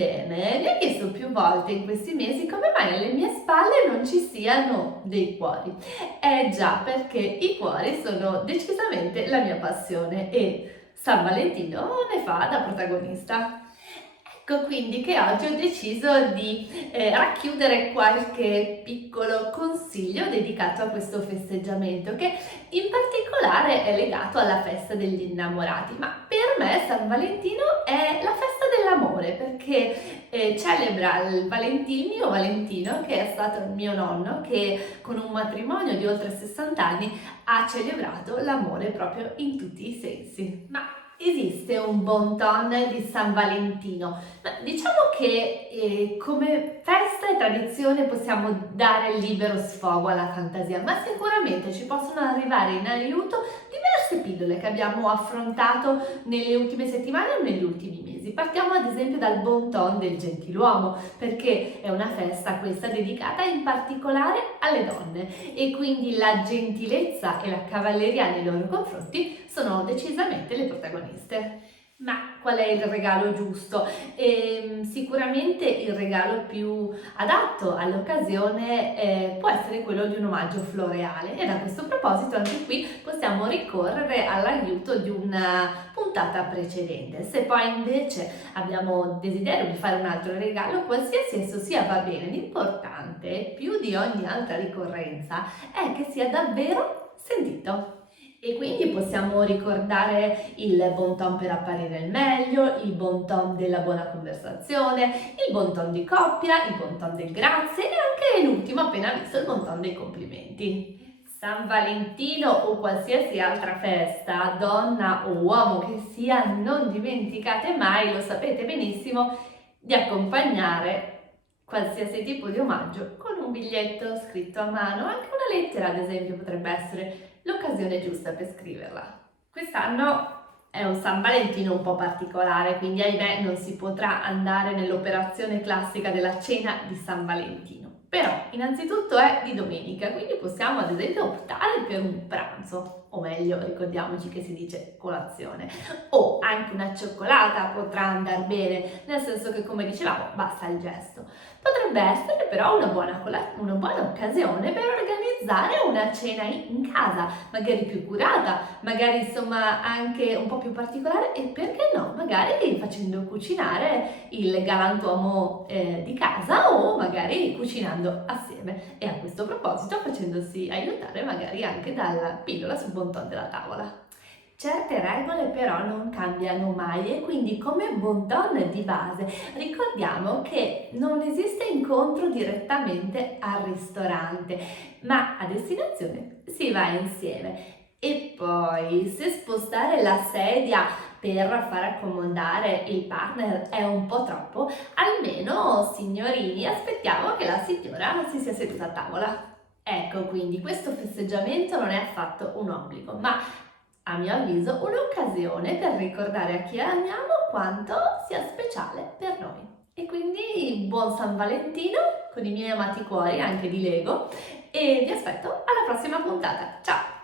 Ebbene, mi hai chiesto più volte in questi mesi come mai alle mie spalle non ci siano dei cuori. Eh già, perché i cuori sono decisamente la mia passione e San Valentino ne fa da protagonista. Ecco quindi che oggi ho deciso di racchiudere qualche piccolo consiglio dedicato a questo festeggiamento che in particolare è legato alla festa degli innamorati, ma per me San Valentino è la festa dell'amore perché celebra il mio Valentino, che è stato il mio nonno, che con un matrimonio di oltre 60 anni ha celebrato l'amore proprio in tutti i sensi. Ma esiste un bon ton di San Valentino? Ma diciamo che come festa e tradizione possiamo dare libero sfogo alla fantasia, ma sicuramente ci possono arrivare in aiuto diverse pillole che abbiamo affrontato nelle ultime settimane o negli ultimi mesi. Partiamo ad esempio dal bon ton del gentiluomo, perché è una festa questa dedicata in particolare alle donne e quindi la gentilezza e la cavalleria nei loro confronti sono decisamente le protagoniste. Ma qual è il regalo giusto? Sicuramente il regalo più adatto all'occasione può essere quello di un omaggio floreale e da questo proposito anche qui possiamo ricorrere all'aiuto di una puntata precedente. Se poi invece abbiamo desiderio di fare un altro regalo, qualsiasi esso sia va bene, l'importante più di ogni altra ricorrenza è che sia davvero sentito. E quindi possiamo ricordare il bon ton per apparire il meglio, il bon ton della buona conversazione, il bon ton di coppia, il bon ton del grazie e anche l'ultimo appena visto, il bon ton dei complimenti. San Valentino o qualsiasi altra festa, donna o uomo che sia, non dimenticate mai, lo sapete benissimo, di accompagnare qualsiasi tipo di omaggio con un biglietto scritto a mano, anche una lettera ad esempio potrebbe essere l'occasione giusta per scriverla. Quest'anno è un San Valentino un po' particolare, quindi ahimè non si potrà andare nell'operazione classica della cena di San Valentino. Però innanzitutto è di domenica, quindi possiamo ad esempio optare per un pranzo, o meglio ricordiamoci che si dice colazione, o anche una cioccolata potrà andare bene, nel senso che come dicevamo basta il gesto. Potrebbe essere però una buona occasione per organizzare una cena in casa, magari più curata, magari insomma anche un po' più particolare e perché no, magari facendo cucinare il galantuomo di casa o magari cucinando assieme e a questo proposito facendosi aiutare magari anche dalla pillola sul bon ton della tavola. Certe regole però non cambiano mai e quindi come bon ton di base ricordiamo che non esiste incontro direttamente al ristorante, ma a destinazione si va insieme. E poi se spostare la sedia per far accomodare il partner è un po' troppo, almeno signorini aspettiamo che la signora si sia seduta a tavola. Ecco quindi questo festeggiamento non è affatto un obbligo, ma a mio avviso un'occasione per ricordare a chi amiamo quanto sia speciale per noi. E quindi buon San Valentino con i miei amati cuori anche di Lego e vi aspetto alla prossima puntata. Ciao!